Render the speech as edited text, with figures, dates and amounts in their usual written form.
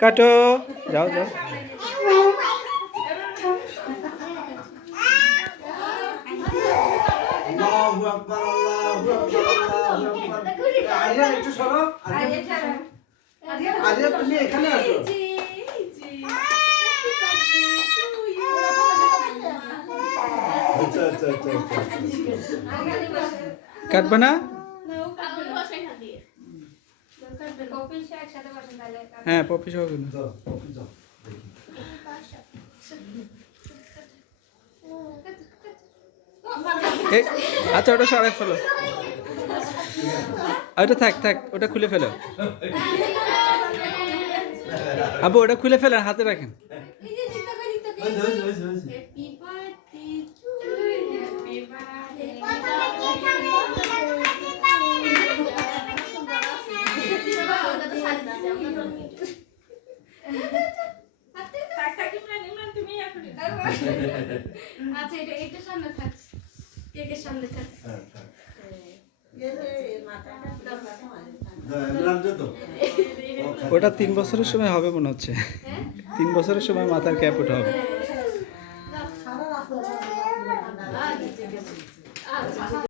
কাটো, যাও যাও। আল্লাহু আকবার, আল্লাহু আকবার, আল্লাহু আকবার। আরিয়া একটু সরো। আরিয়া তুমি এখানে আসো। আচ্ছা আচ্ছা আচ্ছা আচ্ছা। কাটবে না? হ্যাঁ, পপি সহ কিনো। যাও, ওকে যাও। এই, আচ্ছা ওটা সরাই ফেলো। ওটা থাক থাক, ওটা খুলে ফেলো। আবু ওটা খুলে ফেলেন, হাতে রাখেন। আচ্ছা এটা সামনে থাক, কেকের সামনে থাক। ওটা 3 বছরের সময় হবে মনে হচ্ছে। 3 বছরের সময় মাথার ক্যাপ ওঠা হবে। আচ্ছা ঠিক আছে। আচ্ছা